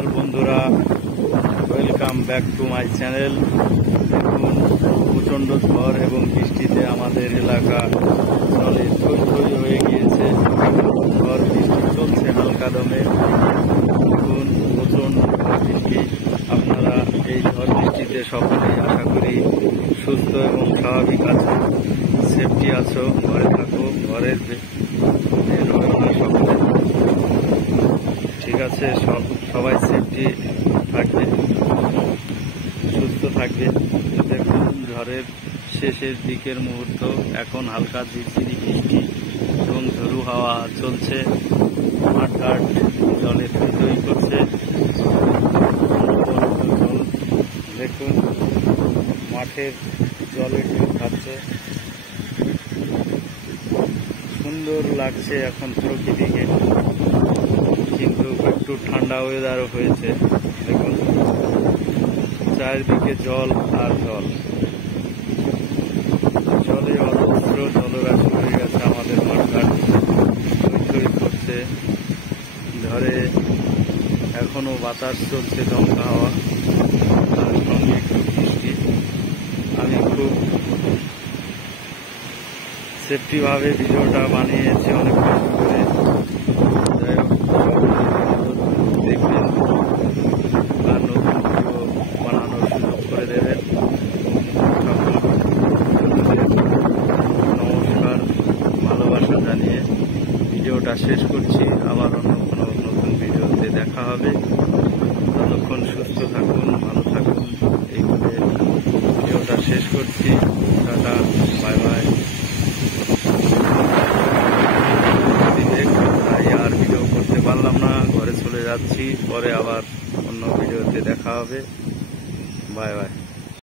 নমস্কার বন্ধুরা, welcome back to my channel. দেখুন, প্রচণ্ড ঝড় এবং বৃষ্টিতে আমাদের এলাকা জলে থই থই হয়ে গিয়েছে। ঝড় বৃষ্টি চলছে হালকা দমে। দেখুন, প্রচণ্ড বৃষ্টি। আপনারা এই ঝড় বৃষ্টিতে সকলেই আশা করি সুস্থ এবং স্বাভাবিক আছো, সেফটি আছো, ঘরে থাকো, ঘরের বের হয়েও না সকলে। ঠিক আছে, সবাই সেফটি থাকবে, সুস্থ থাকবে। দেখুন, ঝড়ের শেষের দিকের মুহূর্ত, এখন হালকা ঝিরঝিরি বৃষ্টি এবং ঝোড়ো হাওয়া চলছে। মাঠঘাট জলে থই থই করছে। দেখুন, মাঠের জলে ঢেউ খাচ্ছে। সুন্দর লাগছে এখন প্রকৃতিকে, কিন্তু একটু ঠান্ডা ওয়েদারও হয়েছে। দেখুন, চারিদিকে জল আর জল, জলে অজস্র জলরাশি হয়ে গেছে। আমাদের মাঠঘাট থই থই করছে। ঝড়ে এখনো বাতাস চলছে, দমকা হাওয়া, আর সঙ্গে একটু বৃষ্টি। আমি খুব সেফটিভাবে ভিডিওটা বানিয়েছি, অনেক কষ্ট করে। যাই হোক, দেখবেন আর নতুন ভিডিও বানানোর সুযোগ করে দেবেন। নমস্কার, ভালোবাসা জানিয়ে ভিডিওটা শেষ করছি। আবার অন্য কোনো নতুন ভিডিওতে দেখা হবে। ততক্ষণ সুস্থ থাকুন, ভালো থাকুন। এই বলে ভিডিওটা শেষ করছি। Tata, bye bye. তাই আর ভিডিও করতে পারলাম না, ঘরে চলে যাচ্ছি। পরে আবার অন্য ভিডিওতে দেখা হবে। Bye bye.